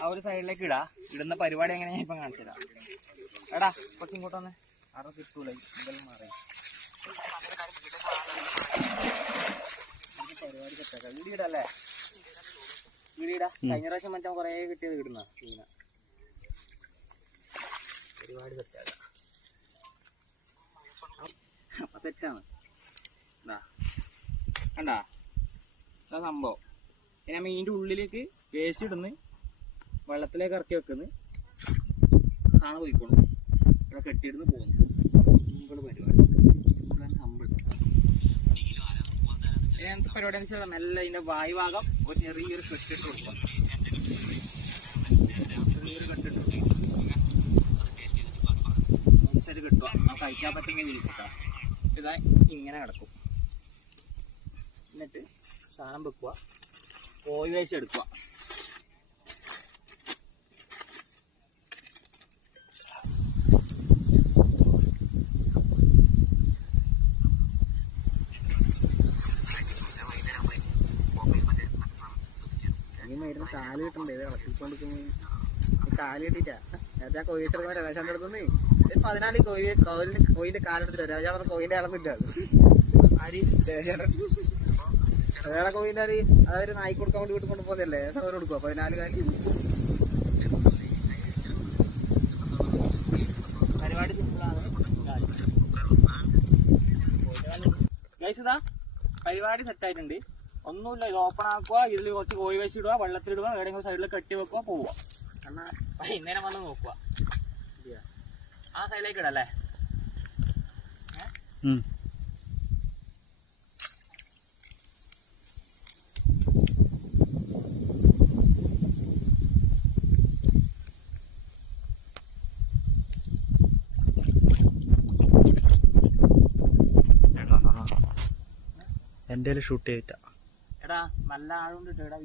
ആ ഒരു സൈഡിലേക്ക് ഇടുന്ന പരിപാടി എങ്ങനെയാ ഇപ്പം കാണിച്ചതാ. എടാ കുറച്ച് ഇങ്ങോട്ട് വന്നേ, അവിടെ കിട്ടൂല ഇതെല്ലാം മാറി പരിപാടി സെറ്റാക്കാം. വീടിടല്ലേ, വീടിടാ. കഴിഞ്ഞ പ്രാവശ്യം മറ്റേ കുറേ കിട്ടിയത് ഇടുന്ന മീന പരിപാടി സെറ്റാക്കാം. അപ്പൊ സെറ്റാണ്. എന്താ കണ്ടാ ഇതാ സംഭവം. പിന്നെ മീനിന്റെ ഉള്ളിലേക്ക് വേസ്റ്റ് ഇടുന്ന്, വെള്ളത്തിലേക്ക് ഇറക്കി വെക്കുന്നു, സാധനം പോയിക്കോളും. ഇവിടെ കെട്ടിയിടുന്ന് പോകുന്നു. സിമ്പിൾ പരിപാടി. എന്ത് പരിപാടി എന്ന് വെച്ചാൽ മെല്ലെ ഇതിന്റെ വായുഭാഗം ഒരു ചെറിയൊരു കെട്ടിട്ട് കൊടുക്കാം. ചെറിയൊരു കെട്ടിട്ട് കിട്ടുക. നമുക്ക് കഴിക്കാൻ പറ്റുന്ന വിരിച്ചിട്ടാ. ഇതാ ഇങ്ങനെ കിടക്കും. എന്നിട്ട് സാധനം വെക്കുക, കോഴി വേസ്റ്റ് എടുക്കുക. മരുന്ന് കാല് കിട്ടണ്ടേ, ഇത് ഇളക്കിക്കൊണ്ടിരിക്കുന്നു. കാല് കിട്ടിയിട്ടാ ഞാൻ കോഴി വെച്ചെടുക്കുന്ന രവേശാന്റെ അടുത്തുനിന്ന് 14 കോഴിന്റെ കാലെടുത്തില്ല. രവേശാൻ പറഞ്ഞ കോഴിന്റെ ഇളന്നില്ല. അരി വേറെ കോഴിന്റെ അരി അതൊരു നായി കൊടുക്കാൻ വേണ്ടി വീട്ടിൽ കൊണ്ടുപോകുന്നല്ലേ, അവർ കൊടുക്കുക 14 കാലി. പരിപാടി സിമ്പിളാണ്. ഇതാ പരിപാടി സെറ്റായിട്ടുണ്ട്. ഒന്നുമില്ല, ഇത് ഓപ്പൺ ആക്കുക, ഇതിൽ കുറച്ച് കോഴി വേസ്റ്റ് ഇടുക, വെള്ളത്തിലിടുക, എവിടെയെങ്കിലും സൈഡിൽ കെട്ടി വെക്കുക, പോവുക. എന്നാൽ വൈകുന്നേരം വന്ന് നോക്കുക. ആ സൈഡിലേക്ക് ഇടല്ലേ. എന്റെ ഷൂട്ട് ചെയ്തിട്ടാ. എടാ നല്ല ആളുണ്ട് എടാ.